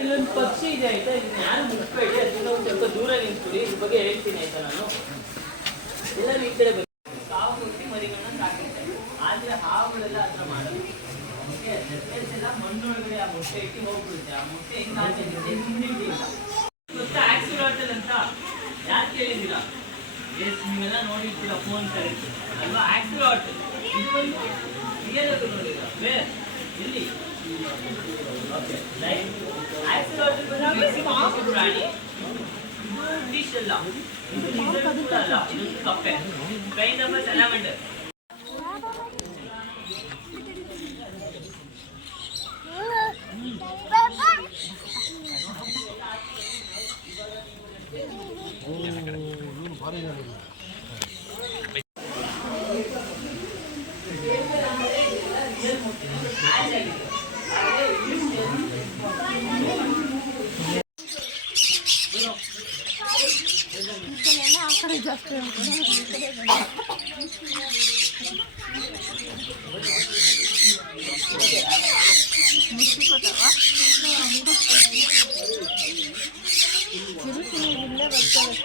ಇಲ್ಲೊಂದು ಪಕ್ಷಿ ಇದೆ ಆಯ್ತಾ, ಇದನ್ನ ಯಾರು ಮುಟ್ಬೇಡಿ, ಅದನ್ನ ಒಂದು ಸ್ವಲ್ಪ ದೂರ ನಿಂತ್ಬಿಡಿ. ಇದ್ರ ಬಗ್ಗೆ ಹೇಳ್ತೀನಿ ಆಯ್ತಾ. ನಾನು ಎಲ್ಲರೂ ಈ ಕಡೆ ಕಾವು ಹುಟ್ಟಿ ಮರಿಗಳನ್ನ ಸಾಕಿದ್ದೆ, ಆದ್ರೆ ಹಾವುಗಳೆಲ್ಲ ಹತ್ರ ಮಾಡೋದು ಎಲ್ಲ ಮಣ್ಣೊಳಗಡೆ ಆ ಮೊಟ್ಟೆ ಇಟ್ಟು ಹೋಗ್ಬಿಡುತ್ತೆ. ಆ ಮೊಟ್ಟೆ ಹೆಂಗ್ ಆಚೆಗಿದೆ ಇಮ್ಯುನಿಟಿ ಇಲ್ಲ. ಗೊತ್ತಾ ಆಕ್ಸಿಡಾಟಲ್ ಅಂತ ಯಾರು ಕೇಳಿದ್ದೀರಾ? ಎಸ್, ನೀವೆಲ್ಲ ನೋಡಿರ್ತೀರ ಫೋನ್ ಕರೆಕ್ಟ್ ಅಲ್ವಾ? ಆಕ್ಸಿಡಾಟಲ್ ಇದು ಒಂದು ರಿಯಲ್ ಆಗಿ ನೋಡಿಲ್ಲ ಬೇರೆ ಎಲ್ಲಿ. ಓಕೆ, ಲೈಕ್ ಆಕ್ಸಿಡಾಟಲ್ ಪ್ರಾಣಿ. ಇದು ಫಿಶ್ ಅಲ್ಲ, ಇದು ಲಿಸರ್ಡ್ ಕೂಡ ಅಲ್ಲ, ಇದು ಕಪ್ಪೆ, ಕೈಂಡ್ ಆಫ್ ಸ್ಯಾಲಮಂಡರ್. ಜಾಸ್ತಿ ಮುಚ್ಚಿಕೊತಾವ ಕಿರುಕಿರಿ ಇಲ್ಲೇ ಬರ್ತವೆ.